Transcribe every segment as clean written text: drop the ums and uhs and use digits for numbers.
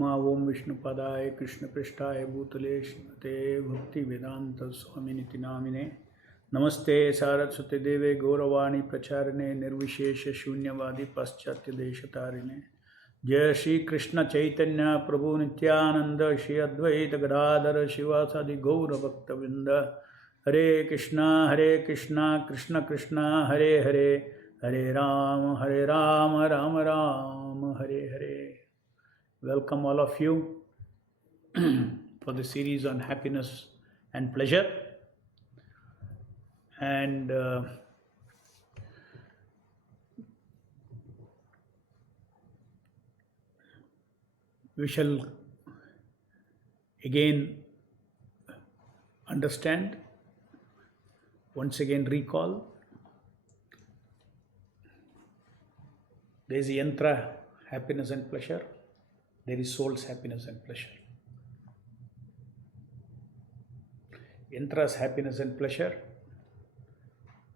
Nama Om Vishnu Padaya Krishna Prishtaya Bhutale Srimate Bhaktivedanta Swami Niti Namine Namaste Saraswati Deve Gauravani Pracharane Nirvishesha Shunyavadi Paschatya Deshatarine Jai Shri Krishna Chaitanya Prabhu Nityananda Shri Advaita Gadadhara Shivasadi Gaura Bhaktavinda Hare Krishna Krishna Krishna Hare Hare Hare Ram Rama Rama Hare Hare. Welcome all of you for the series on happiness and pleasure. And we shall again understand, once again recall. There is yantra, happiness and pleasure. There is soul's happiness and pleasure. Yantra's happiness and pleasure.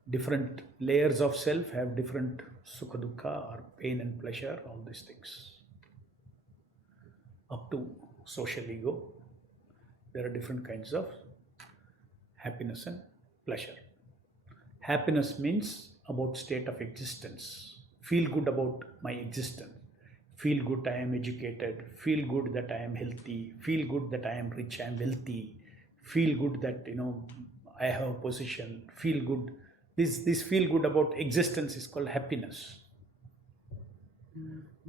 Different layers of self have different sukha dukkha or pain and pleasure, all these things. Up to social ego, there are different kinds of happiness and pleasure. Happiness means about state of existence. Feel good about my existence. Feel good I am educated. Feel good that I am healthy. Feel good that I am rich, I am wealthy. Feel good that I have a position. Feel good. This feel good about existence is called happiness.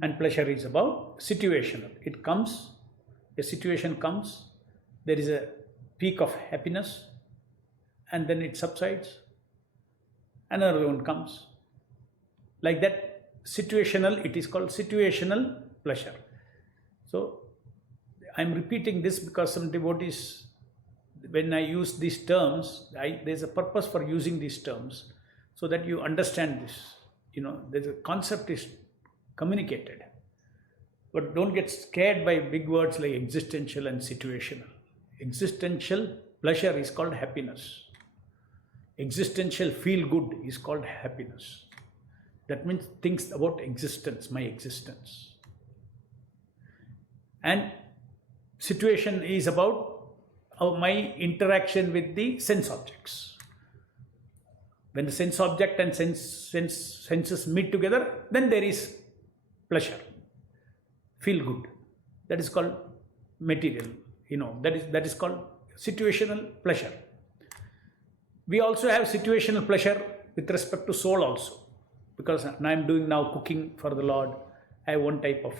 And pleasure is about situational. It comes, a situation comes, there is a peak of happiness, and then it subsides. Another one comes. Like that, situational, it is called situational pleasure. So, I am repeating this because some devotees, when I use these terms, there's a purpose for using these terms so that you understand this. There's a concept is communicated. But don't get scared by big words like existential and situational. Existential pleasure is called happiness. Existential feel good is called happiness. That means things about existence, my existence. And situation is about my interaction with the sense objects. When the sense object and senses meet together, then there is pleasure, feel good. That is called material. That is called situational pleasure. We also have situational pleasure with respect to soul also. Because I am doing now cooking for the Lord. I have one type of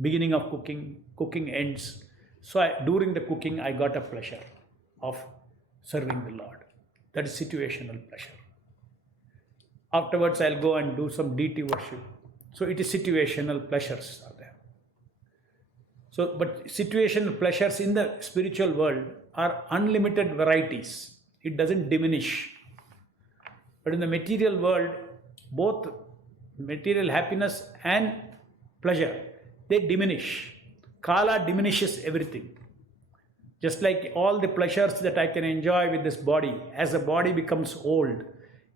beginning of cooking ends. So during the cooking, I got a pleasure of serving the Lord. That is situational pleasure. Afterwards, I'll go and do some deity worship. So it is situational pleasures are there. So, but situational pleasures in the spiritual world are unlimited varieties. It doesn't diminish. But in the material world, both material happiness and pleasure, they diminish. Kala diminishes everything. Just like all the pleasures that I can enjoy with this body, as the body becomes old,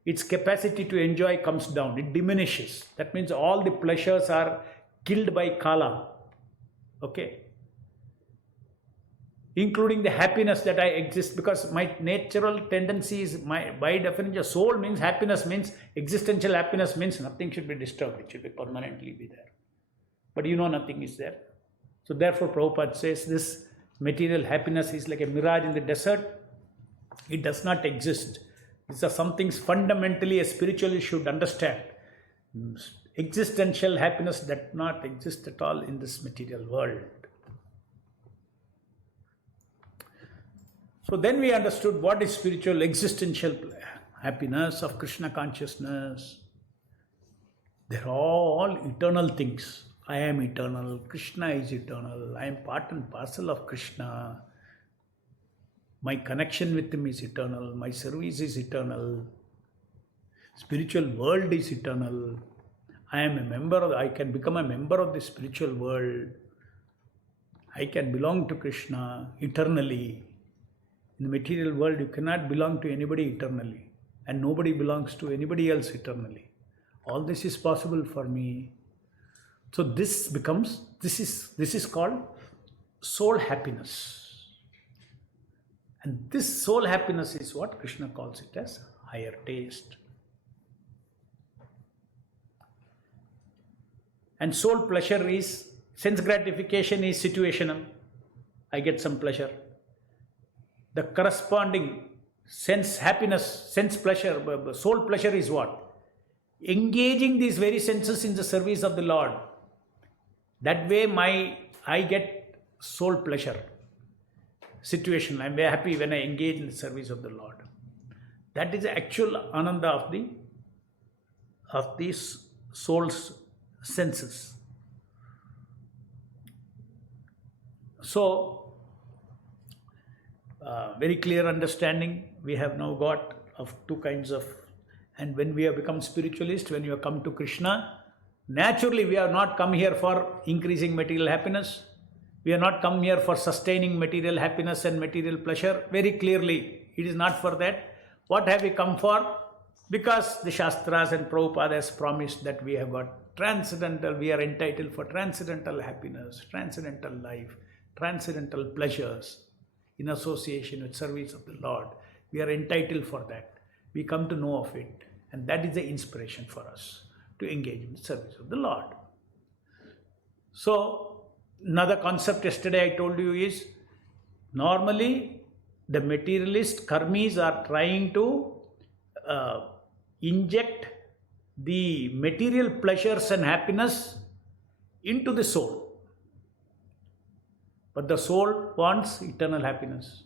its capacity to enjoy comes down, it diminishes. That means all the pleasures are killed by Kala. Okay? Including the happiness that I exist, because my natural tendency is, by definition, soul means happiness, means existential happiness means nothing should be disturbed, it should be permanently be there. But nothing is there. So therefore Prabhupada says this material happiness is like a mirage in the desert. It does not exist. These are some things fundamentally a spiritualist should understand. Existential happiness does not exist at all in this material world. So then we understood what is spiritual existential happiness of Krishna consciousness. They're all eternal things. I am eternal, Krishna is eternal, I am part and parcel of Krishna. My connection with him is eternal, my service is eternal. Spiritual world is eternal. I can become a member of the spiritual world. I can belong to Krishna eternally. In the material world, you cannot belong to anybody eternally, and nobody belongs to anybody else eternally. All this is possible for me. So this is called soul happiness. And this soul happiness is what Krishna calls it as higher taste. And soul pleasure is, sense gratification is situational. I get some pleasure. The corresponding sense happiness, sense pleasure, soul pleasure is what? Engaging these very senses in the service of the Lord. That way I get soul pleasure. Situational. I'm very happy when I engage in the service of the Lord. That is the actual ananda of these soul's senses. So, very clear understanding we have now got of two kinds of, and when we have become spiritualists, when you have come to Krishna, naturally we have not come here for increasing material happiness. We have not come here for sustaining material happiness and material pleasure. Very clearly, it is not for that. What have we come for? Because the Shastras and Prabhupada has promised that we have got transcendental, we are entitled for transcendental happiness, transcendental life, transcendental pleasures in association with service of the Lord. We are entitled for that. We come to know of it. And that is the inspiration for us to engage in the service of the Lord. So, another concept yesterday I told you is, normally the materialist karmis are trying to inject the material pleasures and happiness into the soul. But the soul wants eternal happiness.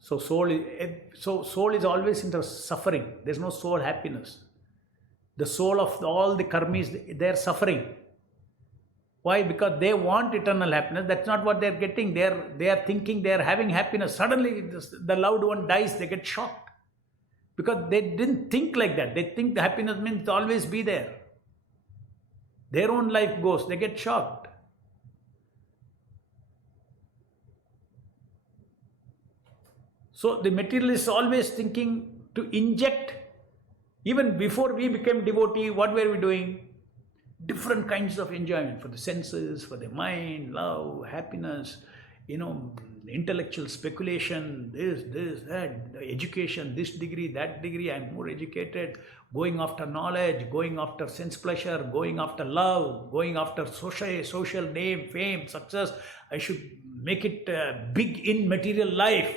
So soul is always into suffering. There is no soul happiness. The soul of all the karmis, they are suffering. Why? Because they want eternal happiness. That's not what they are getting. They are thinking they are having happiness. Suddenly the loved one dies, they get shocked. Because they didn't think like that. They think the happiness means to always be there. Their own life goes, they get shocked. So the materialist is always thinking to inject, even before we became devotee, what were we doing? Different kinds of enjoyment for the senses, for the mind, love, happiness, intellectual speculation, this, that, education, this degree, that degree, I'm more educated, going after knowledge, going after sense pleasure, going after love, going after social name, fame, success. I should make it big in material life.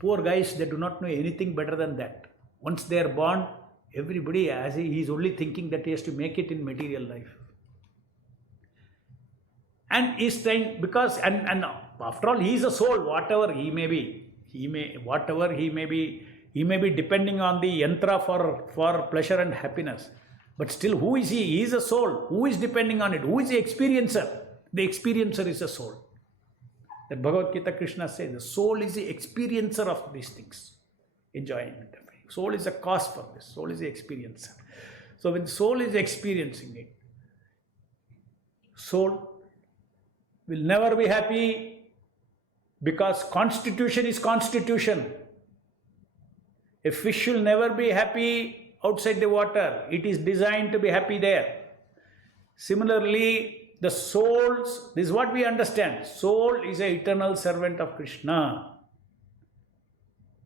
Poor guys, they do not know anything better than that. Once they are born, everybody, he is only thinking that he has to make it in material life. And he's trying, because, and after all, he is a soul, whatever he may be. He may be depending on the yantra for pleasure and happiness. But still, who is he? He is a soul. Who is depending on it? Who is the experiencer? The experiencer is a soul. That Bhagavad Gita Krishna says, the soul is the experiencer of these things. Enjoyment. Soul is a cause for this. Soul is the experiencer. So when soul is experiencing it, soul will never be happy, because constitution is constitution. A fish will never be happy outside the water. It is designed to be happy there. Similarly, the souls, this is what we understand. Soul is an eternal servant of Krishna.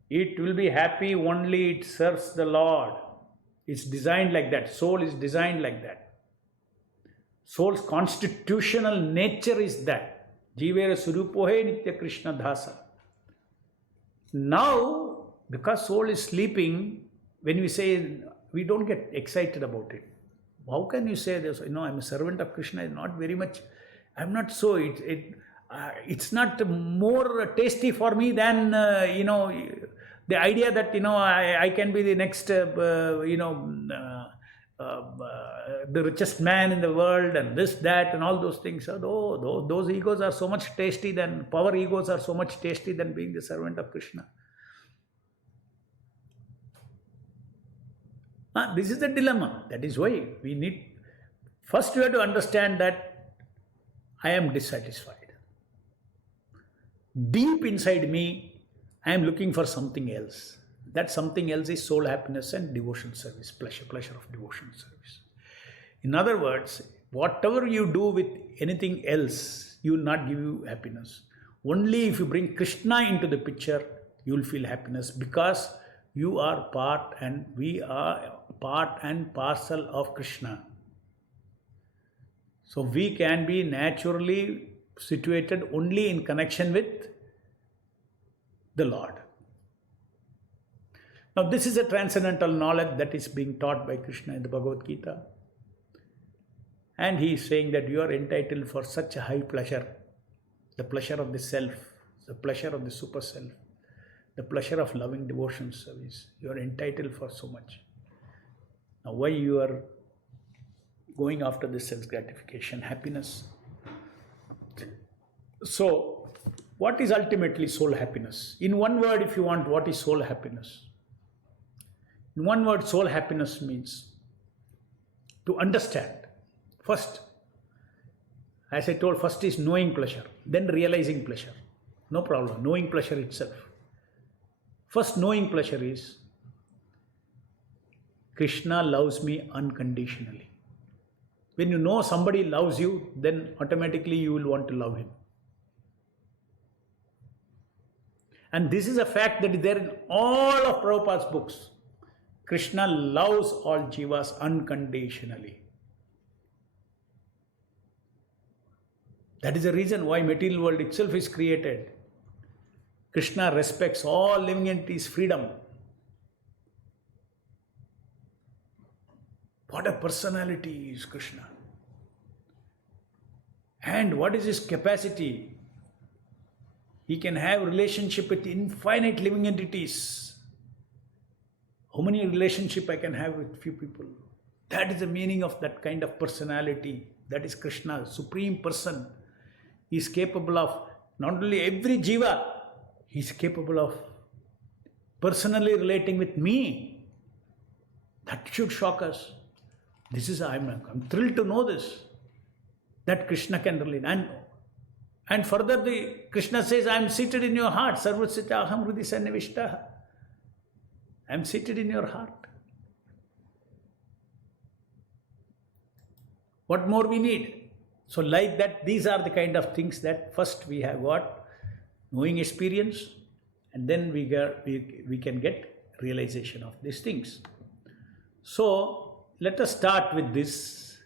It will be happy only it serves the Lord. It's designed like that. Soul is designed like that. Soul's constitutional nature is that. Jivera surupohe nitya Krishna dhasa. Now, because soul is sleeping, when we say, we don't get excited about it. How can you say this? I'm a servant of Krishna. It's not very much. I'm not so. It's not more tasty for me than the idea that I can be the next the richest man in the world and this, that, and all those things. So those egos are so much tasty than power egos are so much tasty than being the servant of Krishna. This is the dilemma. That is why we need, first we have to understand that I am dissatisfied. Deep inside me, I am looking for something else. That something else is soul happiness and devotion service, pleasure of devotion service. In other words, whatever you do with anything else, you will not give you happiness. Only if you bring Krishna into the picture, you will feel happiness, because you are part and we are part and parcel of Krishna. So we can be naturally situated only in connection with the Lord. Now this is a transcendental knowledge that is being taught by Krishna in the Bhagavad Gita. And he is saying that you are entitled for such a high pleasure. The pleasure of the self, the pleasure of the super self, the pleasure of loving devotion service. You are entitled for so much. Now why you are going after this sense gratification, happiness? So what is ultimately soul happiness? In one word, if you want, what is soul happiness? In one word, soul happiness means to understand. First, as I told, first is knowing pleasure, then realizing pleasure. No problem, knowing pleasure itself. First, knowing pleasure is Krishna loves me unconditionally. When you know somebody loves you, then automatically you will want to love him. And this is a fact that is there in all of Prabhupada's books. Krishna loves all jivas unconditionally. That is the reason why material world itself is created. Krishna respects all living entities' freedom. What a personality is Krishna. And what is his capacity? He can have relationship with infinite living entities. How many relationship I can have with few people? That is the meaning of that kind of personality. That is Krishna, supreme person. He is capable of not only every jiva, he is capable of personally relating with me. That should shock us. This is, I'm thrilled to know this, that Krishna can relate. And further, Krishna says, I am seated in your heart. Sarvasya aham hridi sannivishtaha. I am seated in your heart. What more we need? So like that, these are the kind of things that first we have got knowing experience, and then we can get realization of these things. So let us start with this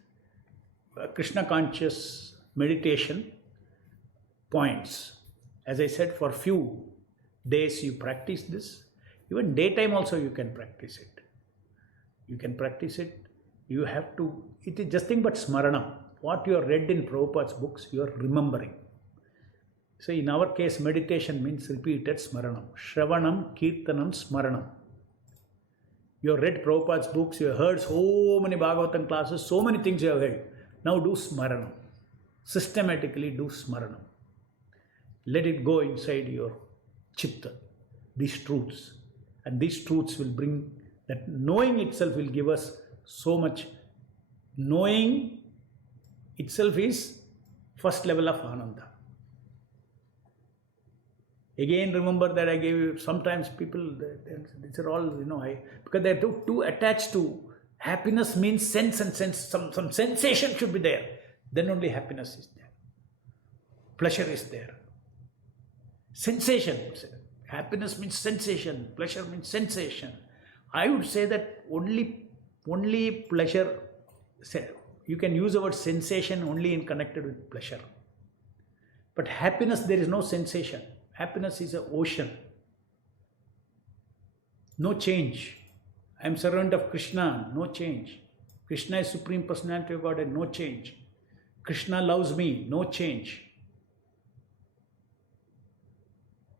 Krishna conscious meditation points. As I said, for few days you practice this. Even daytime also you can practice it. You can practice it. You have to, it is just thing but smarana. What you have read in Prabhupada's books, you are remembering. So in our case, meditation means repeated smaranam. Shravanam, Kirtanam, Smaranam. You have read Prabhupada's books, you have heard so many Bhagavatam classes, so many things you have heard. Now do smaranam. Systematically do smaranam. Let it go inside your chitta, these truths. And these truths will bring, that knowing itself will give us so much. Knowing itself is first level of Ananda. Again, remember that I gave you, sometimes people, these are all, because they are too attached to happiness means sense and sense, some sensation should be there. Then only happiness is there. Pleasure is there. Sensation. Happiness means sensation. Pleasure means sensation. I would say that only pleasure, you can use the word sensation only in connected with pleasure. But happiness, there is no sensation. Happiness is an ocean. No change. I am servant of Krishna, no change. Krishna is Supreme Personality of Godhead, no change. Krishna loves me, no change.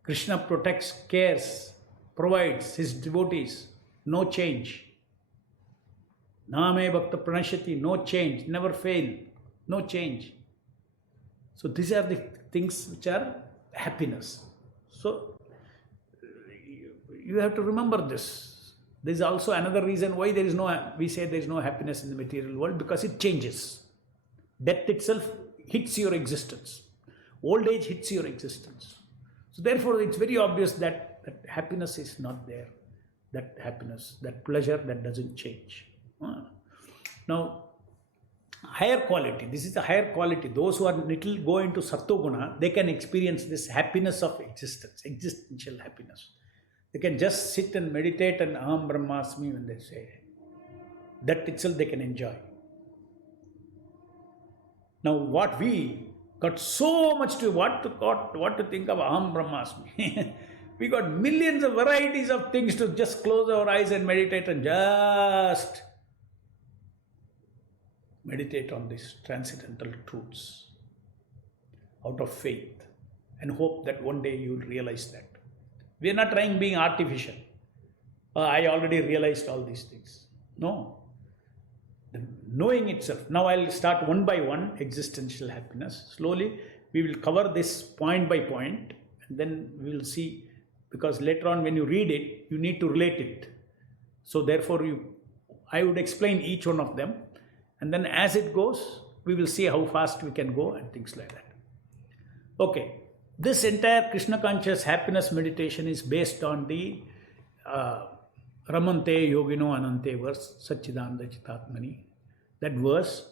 Krishna protects, cares, provides his devotees, no change. Name Bhakta Pranashyati, no change, never fail, no change. So these are the things which are happiness. So you have to remember this. There is also another reason why we say there is no happiness in the material world, because it changes. Death itself hits your existence. Old age hits your existence. So therefore it's very obvious that happiness is not there. That happiness, that pleasure that doesn't change. Now, higher quality. This is the higher quality. Those who are little go into Sattoguna, they can experience this happiness of existence, existential happiness. They can just sit and meditate and Aham Brahmasmi when they say. That itself they can enjoy. Now what we got so much to what to think of Aham Brahmasmi. We got millions of varieties of things to just close our eyes and meditate and just meditate on these transcendental truths out of faith and hope that one day you will realize that. We are not trying being artificial. I already realized all these things. No. The knowing itself. Now I'll start one by one, existential happiness. Slowly we will cover this point by point and then we will see, because later on when you read it, you need to relate it. So therefore I would explain each one of them. And then as it goes, we will see how fast we can go and things like that. Okay, this entire Krishna conscious happiness meditation is based on the Ramante Yogino Anante verse, Satchidananda Chitatmani. That verse,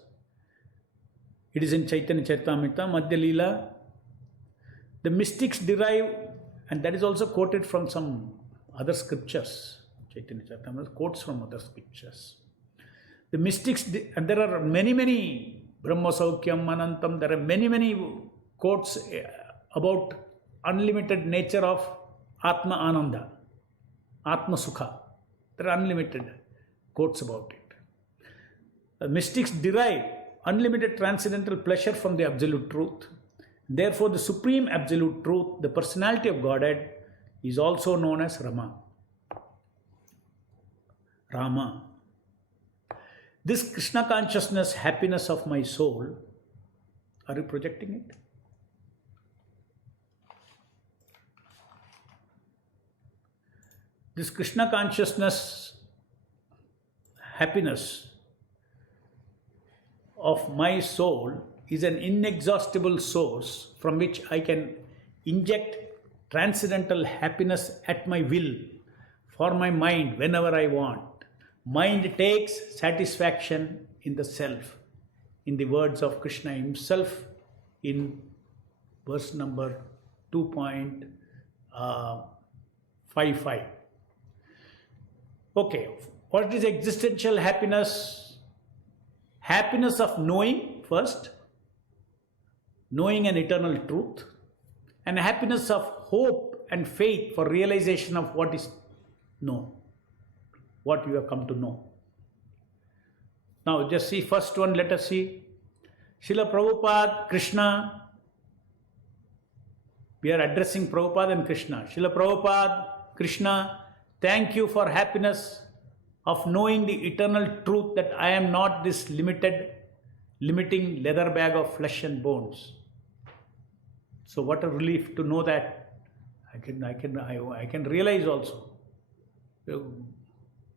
it is in Chaitanya Charitamrita, Madhya Leela. The mystics derive, and that is also quoted from some other scriptures. Chaitanya Charitamrita quotes from other scriptures. The mystics, and there are many, Brahma Saukyam, Anantam, there are many quotes about unlimited nature of Atma Ananda, Atma Sukha. There are unlimited quotes about it. The mystics derive unlimited transcendental pleasure from the absolute truth. Therefore, the supreme absolute truth, the personality of Godhead, is also known as Rama. This Krishna consciousness, happiness of my soul, are you projecting it? This Krishna consciousness, happiness of my soul is an inexhaustible source from which I can inject transcendental happiness at my will for my mind whenever I want. Mind takes satisfaction in the self, in the words of Krishna himself in verse number 2.55. Okay, what is existential happiness? Happiness of knowing first, knowing an eternal truth, and happiness of hope and faith for realization of what is known, what you have come to know. Now just see first one, let us see. Srila Prabhupada, Krishna. We are addressing Prabhupada and Krishna. Srila Prabhupada, Krishna, thank you for happiness of knowing the eternal truth that I am not this limiting leather bag of flesh and bones. So what a relief to know that I can realize also.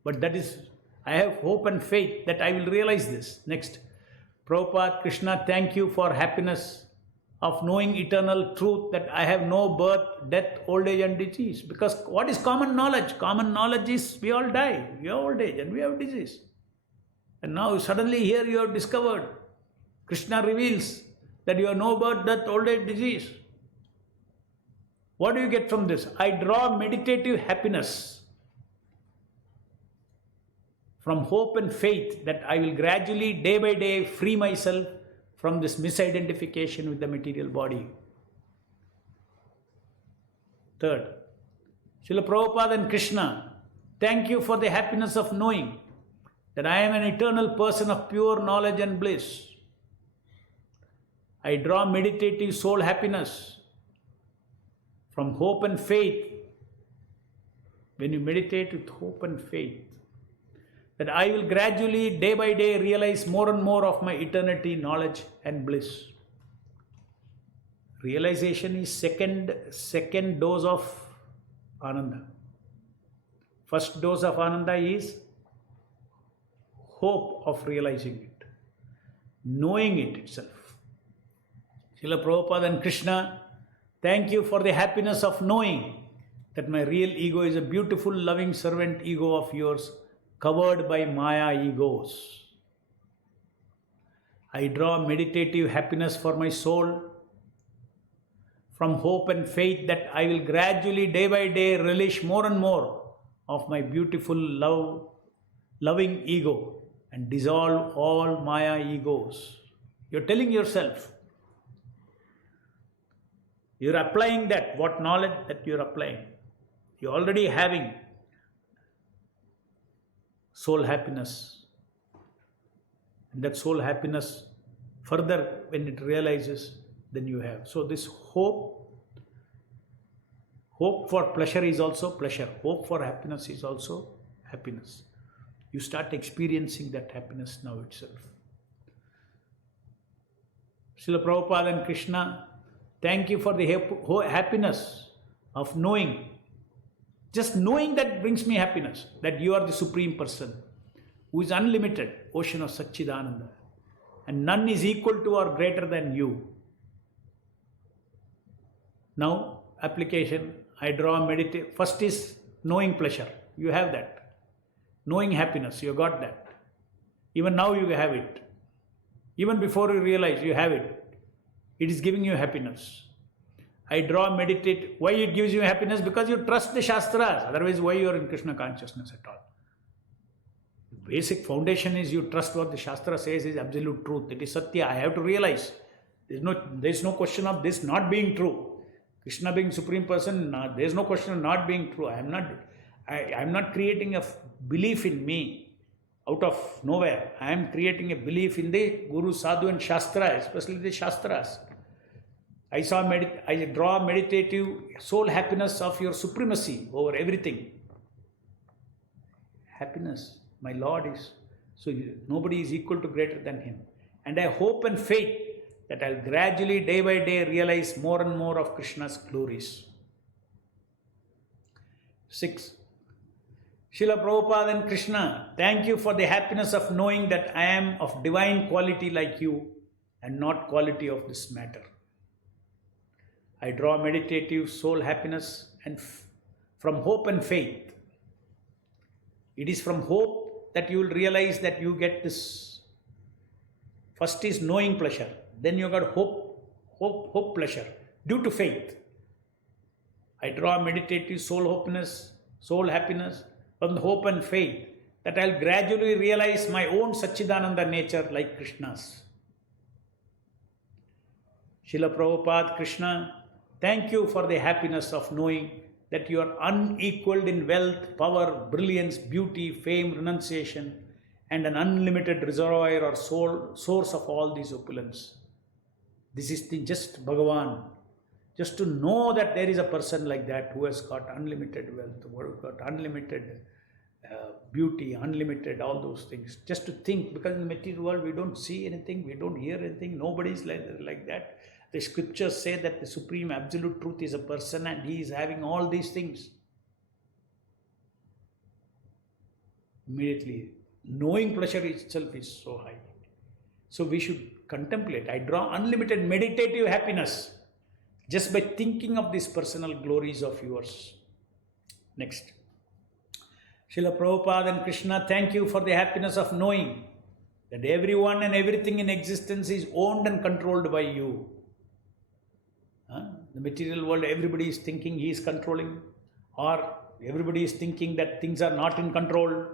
But that is, I have hope and faith that I will realize this. Next, Prabhupada, Krishna, thank you for happiness of knowing eternal truth that I have no birth, death, old age and disease. Because what is common knowledge? Common knowledge is we all die, we have old age and we have disease. And now suddenly here you have discovered, Krishna reveals that you have no birth, death, old age, disease. What do you get from this? I draw meditative happiness from hope and faith that I will gradually, day by day, free myself from this misidentification with the material body. Third, Srila Prabhupada and Krishna, thank you for the happiness of knowing that I am an eternal person of pure knowledge and bliss. I draw meditative soul happiness from hope and faith. When you meditate with hope and faith, that I will gradually, day by day, realize more and more of my eternity, knowledge and bliss. Realization is second dose of Ananda. First dose of Ananda is hope of realizing it, knowing it itself. Srila Prabhupada and Krishna, thank you for the happiness of knowing that my real ego is a beautiful, loving servant ego of yours, covered by Maya egos. I draw meditative happiness for my soul from hope and faith that I will gradually, day by day, relish more and more of my beautiful loving ego and dissolve all Maya egos. You're telling yourself. You're applying that, what knowledge that you're applying. You're already having soul happiness. And that soul happiness, further when it realizes, then you have. So this hope for pleasure is also pleasure. Hope for happiness is also happiness. You start experiencing that happiness now itself. Srila Prabhupada and Krishna, thank you for the happiness of knowing. Just knowing that brings me happiness, that you are the Supreme Person who is unlimited, ocean of Satchidananda, and none is equal to or greater than you. Now, application, I draw meditate. First is knowing pleasure. You have that. Knowing happiness, you got that. Even now you have it. Even before you realize you have it. It is giving you happiness. I draw meditate. Why it gives you happiness? Because you trust the Shastras. Otherwise, why you are in Krishna consciousness at all? The basic foundation is you trust what the Shastra says is absolute truth. It is Satya. I have to realize. There is no question of this not being true. Krishna being Supreme Person, there is no question of not being true. I am not creating a belief in me out of nowhere. I am creating a belief in the Guru, Sadhu and Shastra, especially the Shastras. I draw meditative soul happiness of your supremacy over everything. Happiness, my Lord is, so nobody is equal to greater than Him. And I hope and faith that I'll gradually, day by day, realize more and more of Krishna's glories. 6. Srila Prabhupada and Krishna, thank you for the happiness of knowing that I am of divine quality like you and not quality of this matter. I draw meditative soul happiness and from hope and faith. It is from hope that you will realize that you get this. First is knowing pleasure. Then you got hope, pleasure, due to faith. I draw meditative soul happiness from the hope and faith that I'll gradually realize my own Satchidananda nature like Krishna's. Srila Prabhupada, Krishna, thank you for the happiness of knowing that you are unequaled in wealth, power, brilliance, beauty, fame, renunciation, and an unlimited reservoir or source of all these opulence. This is just Bhagavan. Just to know that there is a person like that who has got unlimited wealth, who has got unlimited beauty, unlimited all those things. Just to think, because in the material world we don't see anything, we don't hear anything, nobody is like that. The scriptures say that the supreme absolute truth is a person and he is having all these things. Immediately, knowing pleasure itself is so high. So we should contemplate. I draw unlimited meditative happiness just by thinking of these personal glories of yours. Next. Srila Prabhupada and Krishna, thank you for the happiness of knowing that everyone and everything in existence is owned and controlled by you. The material world, everybody is thinking he is controlling, or everybody is thinking that things are not in control.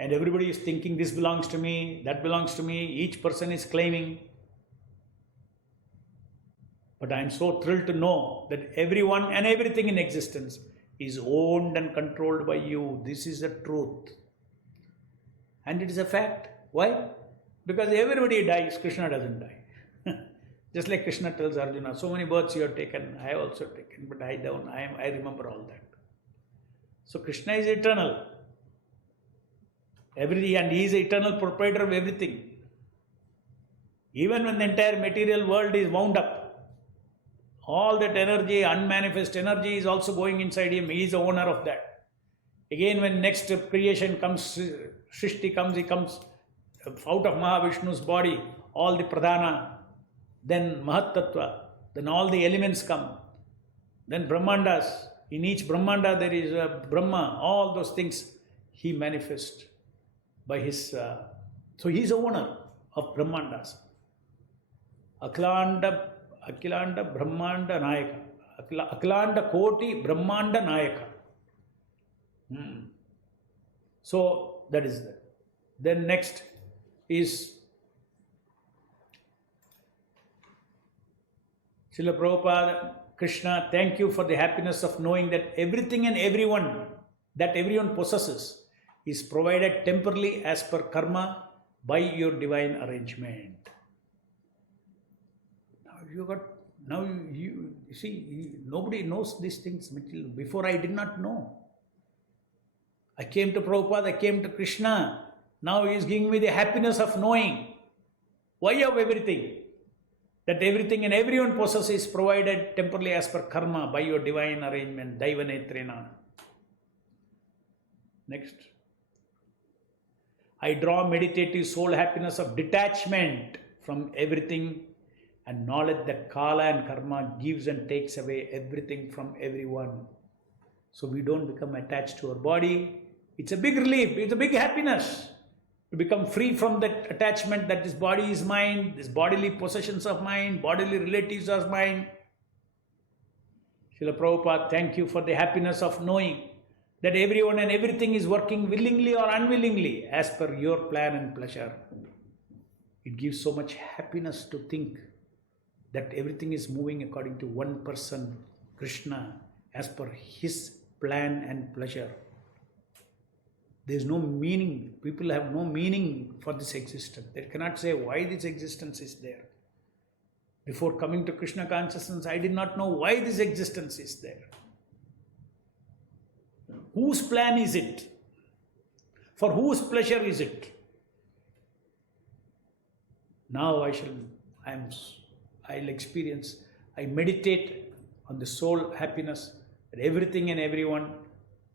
And everybody is thinking this belongs to me, that belongs to me. Each person is claiming. But I am so thrilled to know that everyone and everything in existence is owned and controlled by you. This is the truth. And it is a fact. Why? Because everybody dies, Krishna doesn't die. Just like Krishna tells Arjuna, so many births you have taken, I have also taken, but I remember all that. So Krishna is eternal. And he is the eternal proprietor of everything. Even when the entire material world is wound up, all that energy, unmanifest energy is also going inside him. He is the owner of that. Again, when next creation comes, Srishti comes, he comes out of Mahavishnu's body, all the Pradhana, then Mahat-tattva, then all the elements come, then Brahmandas. In each Brahmanda there is a Brahma, all those things he manifests by his So he is the owner of Brahmandas. Akilanda Brahmanda Nayaka. Akilanda Koti Brahmanda Nayaka. So that is that. Then next is Srila Prabhupada, Krishna, thank you for the happiness of knowing that everything and everyone that everyone possesses is provided temporarily as per karma by your divine arrangement. Now you see, nobody knows these things. Before I did not know. I came to Prabhupada, I came to Krishna. Now he is giving me the happiness of knowing why of everything. That everything and everyone possesses is provided temporarily as per karma by your divine arrangement, Daivanetrena. Next. I draw meditative soul happiness of detachment from everything and knowledge that Kala and Karma gives and takes away everything from everyone. So we don't become attached to our body. It's a big relief, it's a big happiness to become free from that attachment that this body is mine, this bodily possessions of mine, bodily relatives are mine. Srila Prabhupada, thank you for the happiness of knowing that everyone and everything is working willingly or unwillingly as per your plan and pleasure. It gives so much happiness to think that everything is moving according to one person, Krishna, as per his plan and pleasure. There is no meaning. People have no meaning for this existence. They cannot say why this existence is there. Before coming to Krishna consciousness, I did not know why this existence is there. Whose plan is it? For whose pleasure is it? Now I'll experience, I meditate on the soul happiness, that everything and everyone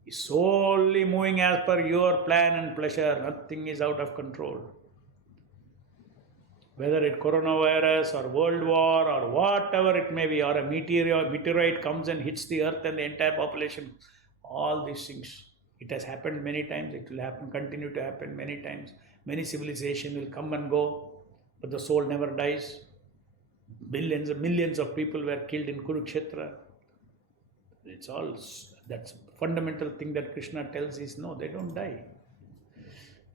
is solely moving as per your plan and pleasure. Nothing is out of control. Whether it's coronavirus or world war or whatever it may be, or a meteorite comes and hits the earth and the entire population, all these things, it has happened many times, it will happen, continue to happen many times. Many civilizations will come and go, but the soul never dies. Billions and millions of people were killed in Kurukshetra. It's all, that's fundamental thing that Krishna tells is no, they don't die.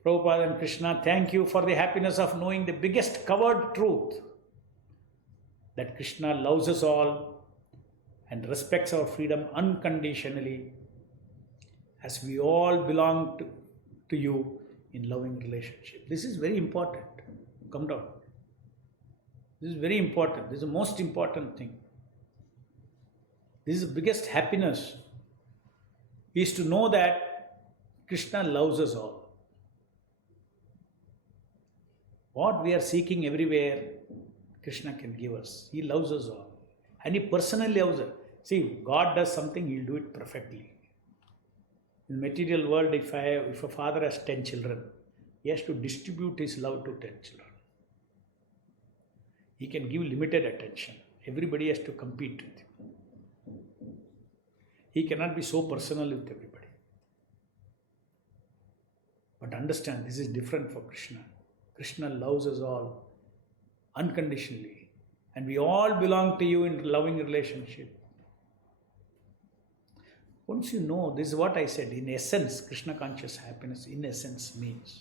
Prabhupada and Krishna, thank you for the happiness of knowing the biggest covered truth, that Krishna loves us all and respects our freedom unconditionally, as we all belong to you in loving relationship. This is very important. Come down. This is very important. This is the most important thing. This is the biggest happiness, is to know that Krishna loves us all. What we are seeking everywhere, Krishna can give us. He loves us all. And He personally loves us. See, God does something, He'll do it perfectly. In the material world, if a father has 10 children, he has to distribute his love to 10 children. He can give limited attention. Everybody has to compete with him. He cannot be so personal with everybody. But understand, this is different for Krishna. Krishna loves us all unconditionally. And we all belong to you in loving relationship. Once you know, this is what I said, in essence, Krishna conscious happiness, in essence means,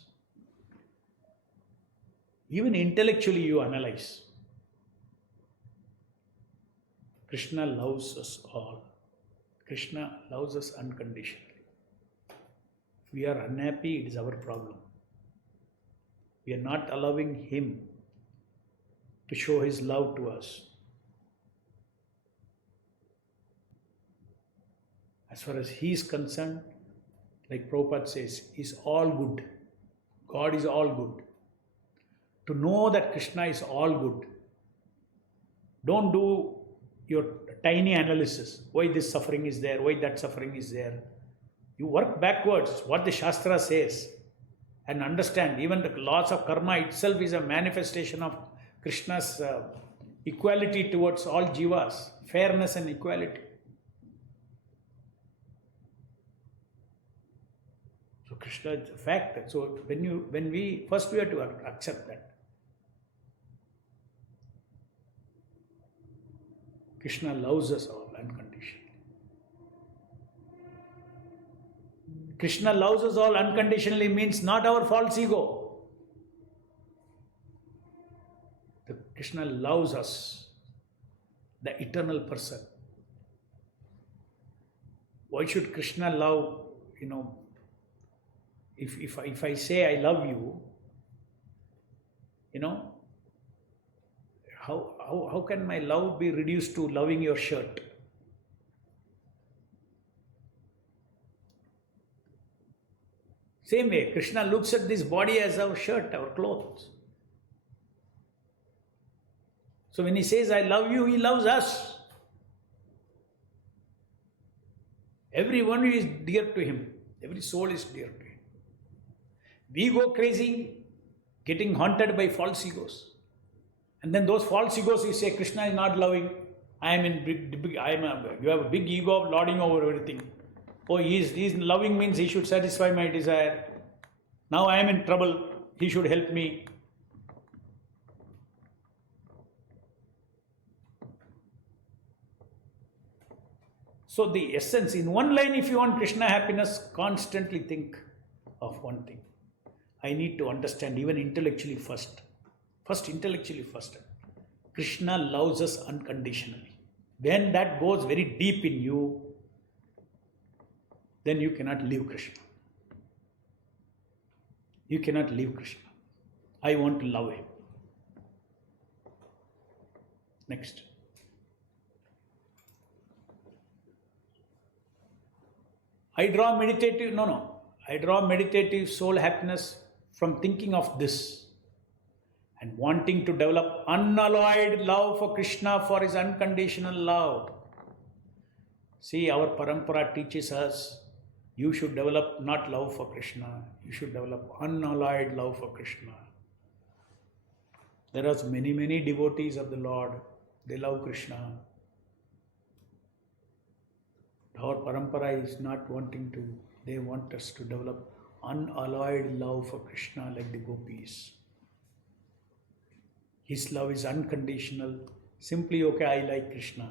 even intellectually you analyze, Krishna loves us all. Krishna loves us unconditionally. If we are unhappy, it is our problem. We are not allowing Him to show His love to us. As far as He is concerned, like Prabhupada says, is all good. God is all good. To know that Krishna is all good, don't do your tiny analysis. Why this suffering is there? Why that suffering is there? You work backwards, what the Shastra says, and understand even the laws of karma itself is a manifestation of Krishna's equality towards all jivas, fairness and equality. So So Krishna is a fact. So when we first we have to accept that. Krishna loves us all unconditionally. Krishna loves us all unconditionally means not our false ego. Krishna loves us, the eternal person. Why should Krishna love, if I say I love you, how can my love be reduced to loving your shirt? Same way, Krishna looks at this body as our shirt, our clothes. So when he says, I love you, he loves us. Everyone is dear to him. Every soul is dear to him. We go crazy, getting haunted by false egos. And then those false egos, you say, Krishna is not loving. You have a big ego of lording over everything. Oh, he's loving means he should satisfy my desire. Now I am in trouble. He should help me. So the essence, in one line, if you want Krishna happiness, constantly think of one thing. I need to understand even intellectually first. Intellectually first. Krishna loves us unconditionally. When that goes very deep in you, then you cannot leave Krishna. You cannot leave Krishna. I want to love him. Next. I draw meditative soul happiness from thinking of this and wanting to develop unalloyed love for Krishna for his unconditional love. See, our parampara teaches us you should develop not love for Krishna, you should develop unalloyed love for Krishna. There are many devotees of the Lord, they love Krishna. Our parampara is not wanting to, they want us to develop unalloyed love for Krishna like the gopis. His love is unconditional. Simply, okay, I like Krishna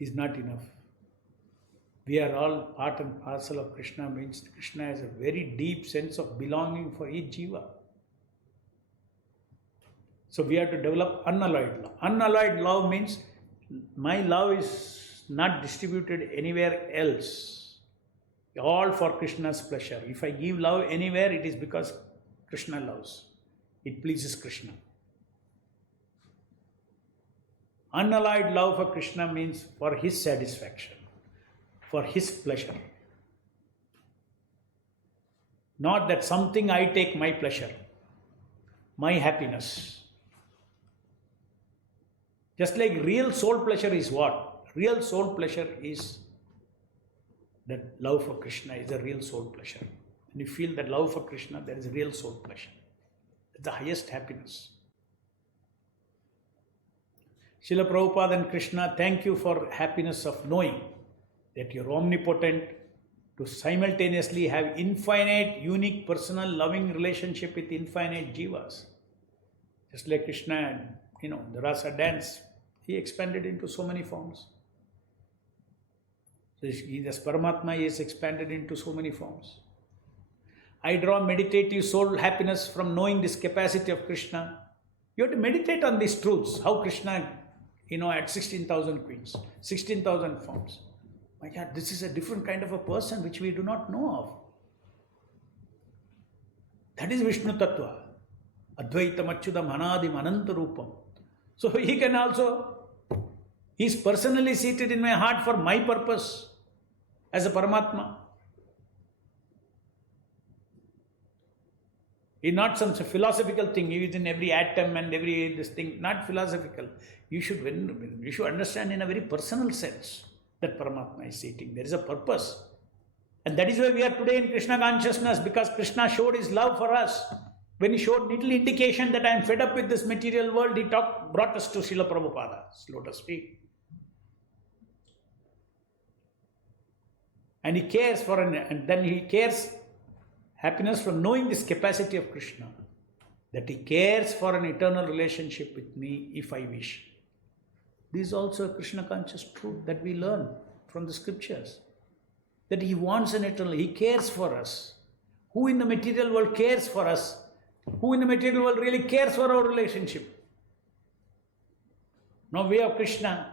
is not enough. We are all part and parcel of Krishna means Krishna has a very deep sense of belonging for each jiva. So we have to develop unalloyed love. Unalloyed love means my love is not distributed anywhere else. All for Krishna's pleasure. If I give love anywhere, it is because Krishna loves. It pleases Krishna. Unalloyed love for Krishna means for his satisfaction, for his pleasure. Not that something I take my pleasure, my happiness. Just like real soul pleasure is what? Real soul pleasure is that love for Krishna is a real soul pleasure. When you feel that love for Krishna, there is real soul pleasure. It's the highest happiness. Srila Prabhupada and Krishna, thank you for happiness of knowing that you're omnipotent to simultaneously have infinite, unique, personal, loving relationship with infinite jivas. Just like Krishna and, the rasa dance, he expanded into so many forms. So as Paramatma, he is expanded into so many forms. I draw meditative soul happiness from knowing this capacity of Krishna. You have to meditate on these truths. How Krishna, had 16,000 queens, 16,000 forms. My God, this is a different kind of a person which we do not know of. That is Vishnu Tattva. Advaitam Achyutam Anadim Ananta Rupam. So he can also, he is personally seated in my heart for my purpose as a Paramatma. It's not some philosophical thing. He is in every atom and every this thing. Not philosophical. You should understand in a very personal sense that Paramatma is seating. There is a purpose. And that is why we are today in Krishna consciousness, because Krishna showed his love for us. When he showed little indication that I am fed up with this material world, he brought us to Srila Prabhupada's lotus feet. And he cares and then he cares Happiness from knowing this capacity of Krishna, that he cares for an eternal relationship with me if I wish. This is also a Krishna conscious truth that we learn from the scriptures. That he wants an eternal, he cares for us. Who in the material world cares for us? Who in the material world really cares for our relationship? Now we have Krishna,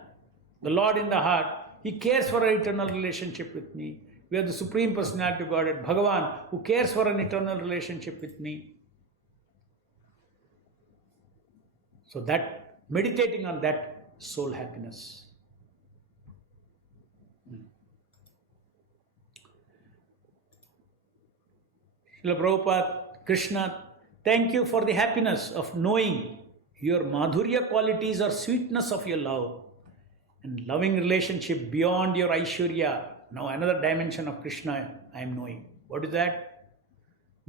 the Lord in the heart. He cares for an eternal relationship with me. We have the Supreme Personality of Godhead, Bhagavan, who cares for an eternal relationship with me. So that, meditating on that, soul happiness. Srila Prabhupada, Krishna, thank you for the happiness of knowing your madhurya qualities or sweetness of your love and loving relationship beyond your Aishwarya. Now another dimension of Krishna I am knowing. What is that?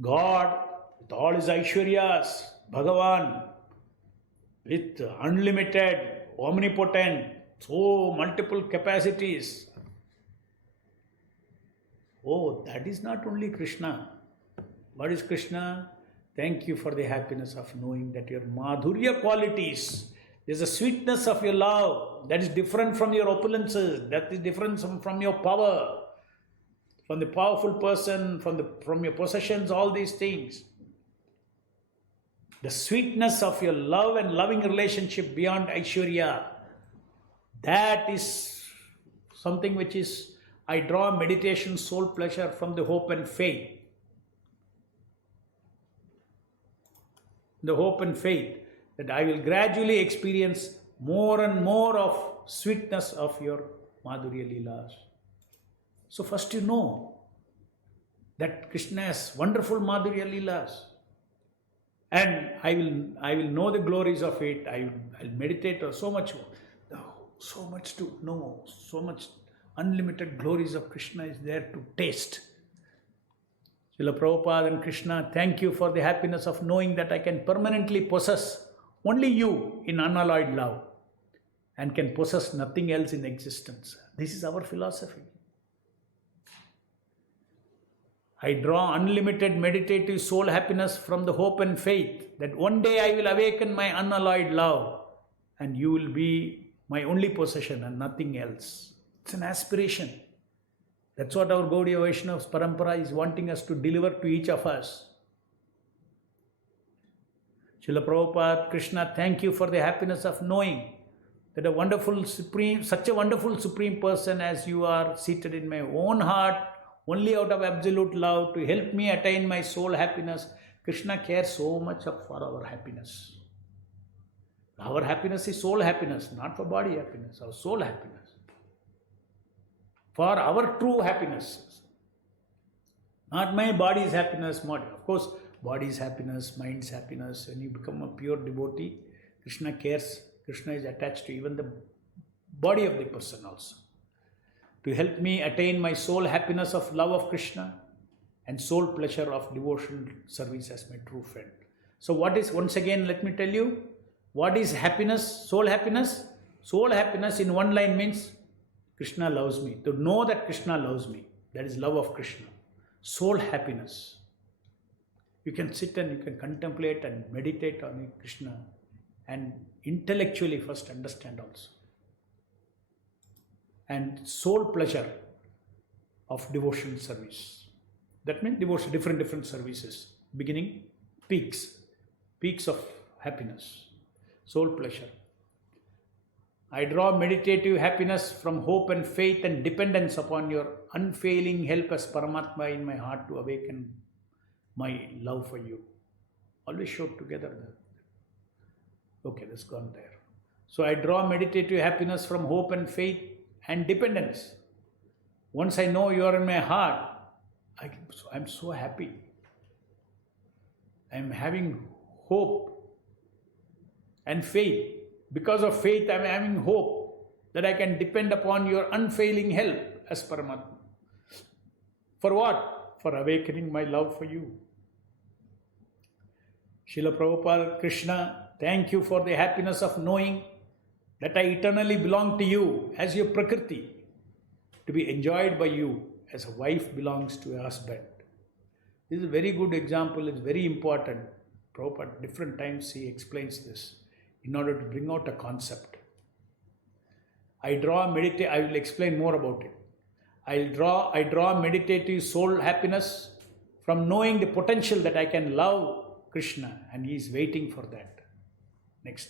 God with all his Aishwaryas, Bhagavan with unlimited, omnipotent, so multiple capacities. Oh, that is not only Krishna. What is Krishna? Thank you for the happiness of knowing that your madhurya qualities, there's a sweetness of your love that is different from your opulences, that is different from your power, from the powerful person, from your possessions, all these things. The sweetness of your love and loving relationship beyond Aishwarya, that is something which is, I draw meditation, soul pleasure from the hope and faith. The hope and faith that I will gradually experience more and more of sweetness of your Madhurya Leelas. So first you know that Krishna has wonderful Madhurya Leelas. And I will know the glories of it. I'll meditate on so much to know, so much unlimited glories of Krishna is there to taste. Srila Prabhupada and Krishna, thank you for the happiness of knowing that I can permanently possess only you in unalloyed love and can possess nothing else in existence. This is our philosophy. I draw unlimited meditative soul happiness from the hope and faith that one day I will awaken my unalloyed love and you will be my only possession and nothing else. It's an aspiration. That's what our Gaudiya Vaishnava's Parampara is wanting us to deliver to each of us. Srila Prabhupada, Krishna, thank you for the happiness of knowing that such a wonderful Supreme Person as you are seated in my own heart, only out of absolute love to help me attain my soul happiness. Krishna cares so much for our happiness. Our happiness is soul happiness, not for body happiness, our soul happiness. For our true happiness. Not my body's happiness, of course, body's happiness, mind's happiness. When you become a pure devotee, Krishna cares. Krishna is attached to even the body of the person also. To help me attain my soul happiness of love of Krishna and soul pleasure of devotional service as my true friend. So what is, once again, let me tell you, what is happiness, soul happiness? Soul happiness in one line means Krishna loves me. To know that Krishna loves me, that is love of Krishna. Soul happiness. You can sit and you can contemplate and meditate on Krishna and intellectually first understand also. And soul pleasure of devotional service. That means devotion, different services. Beginning, peaks of happiness, soul pleasure. I draw meditative happiness from hope and faith and dependence upon your unfailing help as Paramatma in my heart to awaken my love for you. Always show together. Okay, that's gone there. So I draw meditative happiness from hope and faith and dependence. Once I know you are in my heart, I'm so happy. I'm having hope and faith. Because of faith, I'm having hope that I can depend upon your unfailing help as Paramatma. For what? For awakening my love for you. Srila Prabhupada, Krishna, thank you for the happiness of knowing that I eternally belong to you as your Prakriti, to be enjoyed by you as a wife belongs to a husband. This is a very good example, it's very important. Prabhupada, different times he explains this in order to bring out a concept. I will explain more about it. I draw meditative soul happiness from knowing the potential that I can love Krishna, and he is waiting for that. Next.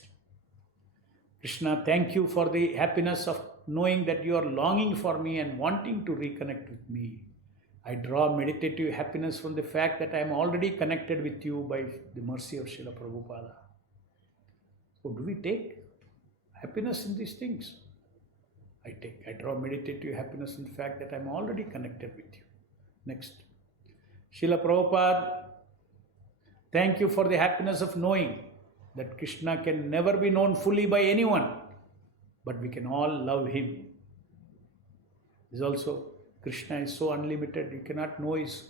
Krishna, thank you for the happiness of knowing that you are longing for me and wanting to reconnect with me. I draw meditative happiness from the fact that I am already connected with you by the mercy of Srila Prabhupada. So do we take happiness in these things? I draw meditative happiness in the fact that I am already connected with you. Next. Srila Prabhupada, thank you for the happiness of knowing that Krishna can never be known fully by anyone, but we can all love him. This also, Krishna is so unlimited, you cannot know his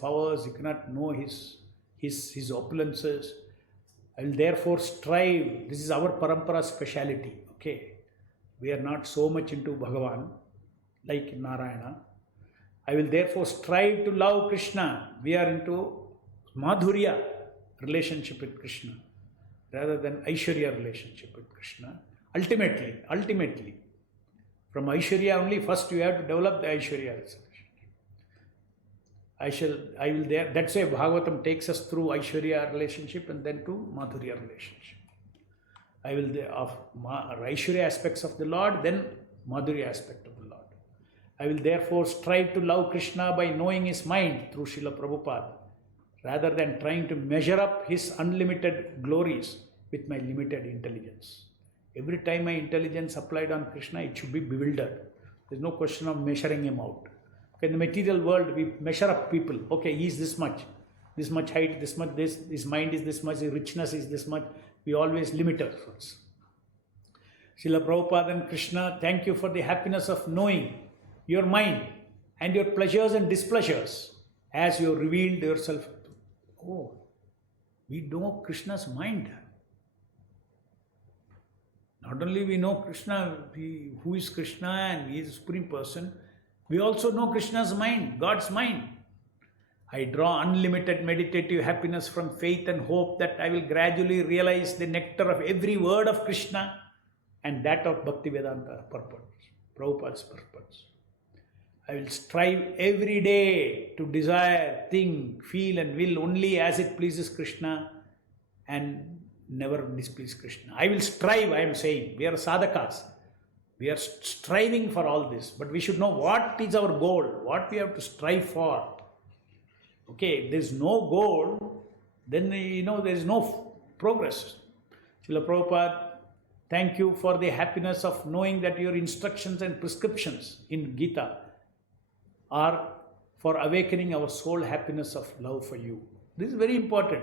powers, you cannot know his opulences. I will therefore strive, this is our parampara speciality, okay? We are not so much into Bhagavan, like Narayana. I will therefore strive to love Krishna. We are into Madhurya relationship with Krishna, rather than Aishwarya relationship with Krishna. Ultimately, from Aishwarya only, first you have to develop the Aishwarya relationship. That's why Bhagavatam takes us through Aishwarya relationship and then to Madhurya relationship. Aishwarya aspects of the Lord, then Madhurya aspect of the Lord. I will therefore strive to love Krishna by knowing his mind through Srila Prabhupada, rather than trying to measure up his unlimited glories with my limited intelligence. Every time my intelligence applied on Krishna, it should be bewildered. There's no question of measuring him out. Okay, in the material world, we measure up people. Okay, he is this much height, this much this, his mind is this much, his richness is this much. We always limit ourselves. Srila Prabhupada and Krishna, thank you for the happiness of knowing your mind and your pleasures and displeasures as you revealed yourself. Oh, we know Krishna's mind. Not only we know Krishna, who is Krishna and he is the Supreme Person, we also know Krishna's mind, God's mind. I draw unlimited meditative happiness from faith and hope that I will gradually realize the nectar of every word of Krishna and that of Bhaktivedanta purpose, Prabhupada's purpose. I will strive every day to desire, think, feel and will only as it pleases Krishna and never displease Krishna. I will strive, I am saying. We are sadhakas. We are striving for all this. But we should know what is our goal, what we have to strive for. Okay, if there is no goal, then there is no progress. Srila Prabhupada, thank you for the happiness of knowing that your instructions and prescriptions in Gita are for awakening our soul happiness of love for you. This is very important.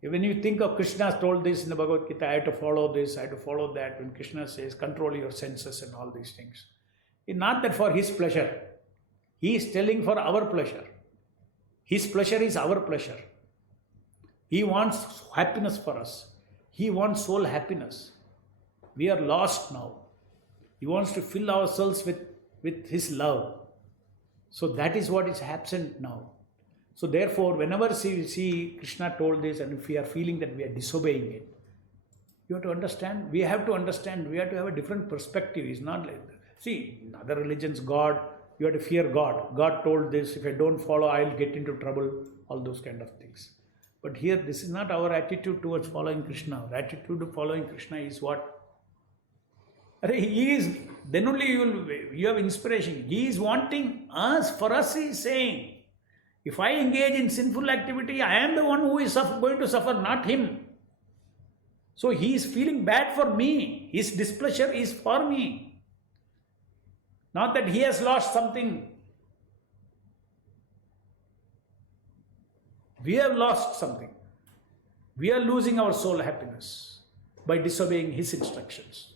When you think of Krishna has told this in the Bhagavad Gita, I have to follow this, I have to follow that. When Krishna says, control your senses and all these things. It's not that for his pleasure. He is telling for our pleasure. His pleasure is our pleasure. He wants happiness for us. He wants soul happiness. We are lost now. He wants to fill ourselves with his love. So that is what is absent now. So therefore, whenever we see Krishna told this and if we are feeling that we are disobeying it, you have to understand, we have to have a different perspective. It's not like that. See, in other religions, God, you have to fear God. God told this, if I don't follow, I'll get into trouble, all those kind of things. But here, this is not our attitude towards following Krishna. Our attitude to following Krishna is what? He is, then only you have inspiration. He is wanting us, for us he is saying, if I engage in sinful activity, I am the one who is going to suffer, not him. So he is feeling bad for me. His displeasure is for me. Not that he has lost something. We have lost something. We are losing our soul happiness by disobeying his instructions.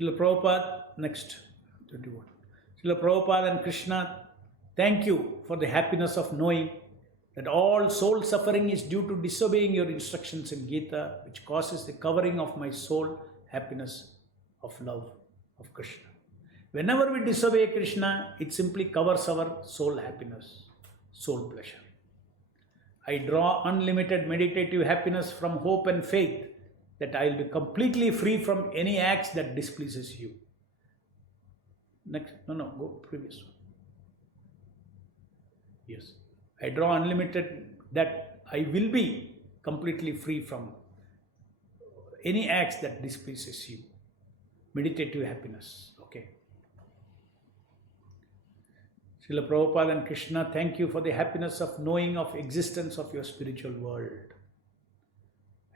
Srila Prabhupada, next, 21. Srila Prabhupada and Krishna, thank you for the happiness of knowing that all soul suffering is due to disobeying your instructions in Gita, which causes the covering of my soul happiness of love of Krishna. Whenever we disobey Krishna, it simply covers our soul happiness, soul pleasure. I draw unlimited meditative happiness from hope and faith that I will be completely free from any acts that displeases you. Next, go previous one. Yes, I draw unlimited that I will be completely free from any acts that displeases you. Meditative happiness. Okay. Srila Prabhupada and Krishna, thank you for the happiness of knowing of existence of your spiritual world.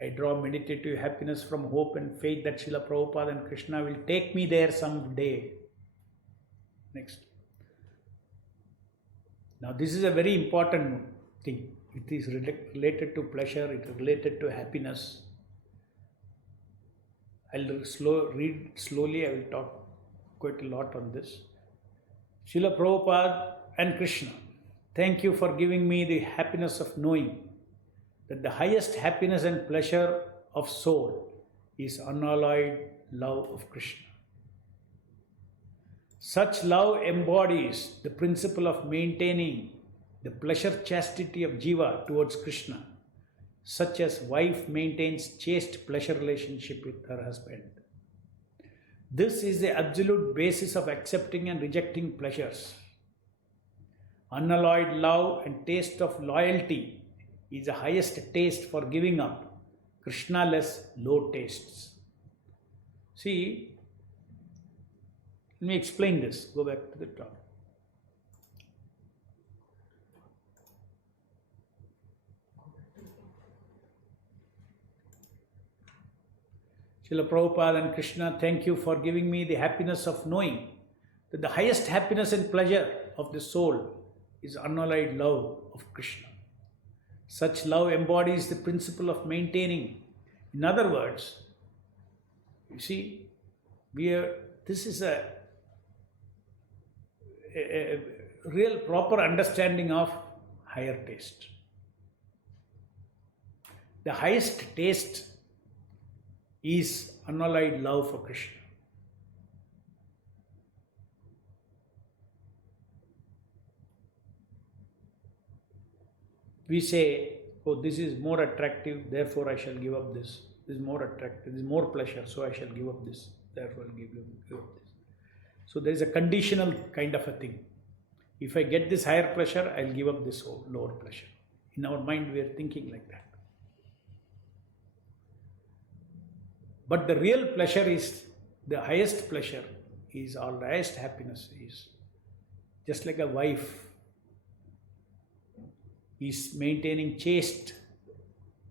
I draw meditative happiness from hope and faith that Srila Prabhupada and Krishna will take me there someday. Next. Now this is a very important thing. It is related to pleasure, it is related to happiness. I'll read slowly, I will talk quite a lot on this. Srila Prabhupada and Krishna, thank you for giving me the happiness of knowing that the highest happiness and pleasure of soul is unalloyed love of Krishna. Such love embodies the principle of maintaining the pleasure chastity of jiva towards Krishna, such as wife maintains chaste pleasure relationship with her husband. This is the absolute basis of accepting and rejecting pleasures. Unalloyed love and taste of loyalty is the highest taste for giving up Krishna-less low tastes. See, let me explain this. Go back to the top. Srila Prabhupada and Krishna, thank you for giving me the happiness of knowing that the highest happiness and pleasure of the soul is unalloyed love of Krishna. Such love embodies the principle of maintaining. In other words, you see, this is a real proper understanding of higher taste. The highest taste is unalloyed love for Krishna. We say, oh, this is more attractive, therefore I shall give up this. This is more attractive, this is more pleasure, so I shall give up this, therefore I will give up this. So there is a conditional kind of a thing. If I get this higher pleasure, I will give up this lower pleasure. In our mind, we are thinking like that. But the real pleasure is, the highest pleasure is, or the highest happiness is, just like a wife is maintaining chaste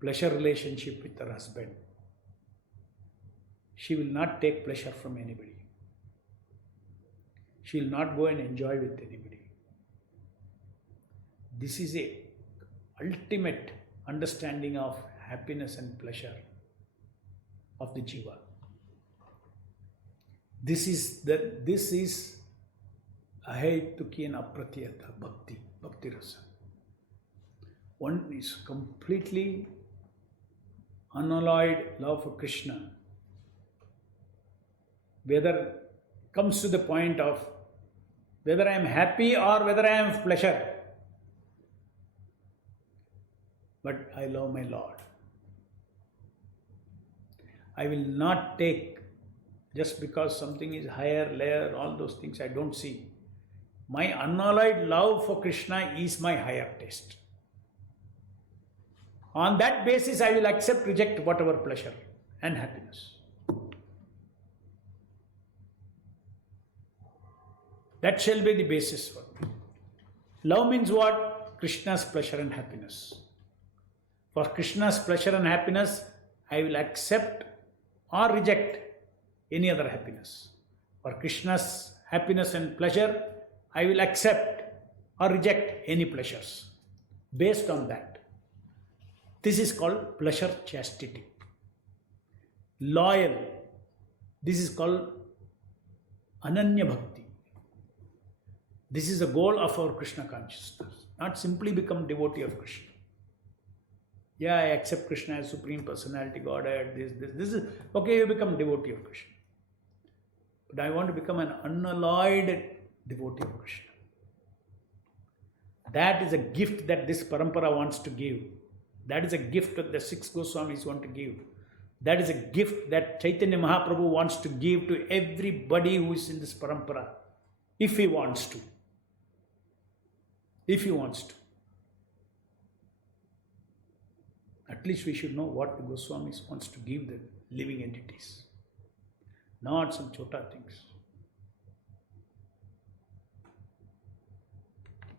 pleasure relationship with her husband. She will not take pleasure from anybody. She will not go and enjoy with anybody. This is a ultimate understanding of happiness and pleasure of the jiva. This is ahetuki and apratyata bhakti rasa. One is completely unalloyed love for Krishna. Whether comes to the point of whether I am happy or whether I am pleasure, but I love my Lord. I will not take just because something is higher, lower, all those things I don't see. My unalloyed love for Krishna is my higher taste. On that basis, I will accept, reject whatever pleasure and happiness. That shall be the basis for me. Love means what? Krishna's pleasure and happiness. For Krishna's pleasure and happiness, I will accept or reject any other happiness. For Krishna's happiness and pleasure, I will accept or reject any pleasures. Based on that, this is called pleasure chastity. Loyal, this is called ananya bhakti. This is the goal of our Krishna consciousness. Not simply become devotee of Krishna. Yeah, I accept Krishna as Supreme Personality, Godhead, this is, okay, you become devotee of Krishna. but I want to become an unalloyed devotee of Krishna. That is a gift that this parampara wants to give. That is a gift that the 6 Goswamis want to give. That is a gift that Chaitanya Mahaprabhu wants to give to everybody who is in this parampara, if he wants to. If he wants to. At least we should know what the Goswamis wants to give the living entities. Not some chota things.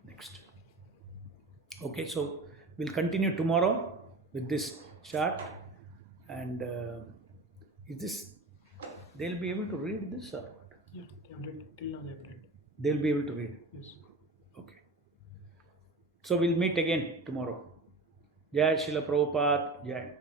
Next. Okay, so we'll continue tomorrow with this chart. And is this, they'll be able to read this or what? Yeah, they have read. Till now they have read. They'll be able to read. Yes. Okay. So we'll meet again tomorrow. Jai Srila Prabhupada, Jai.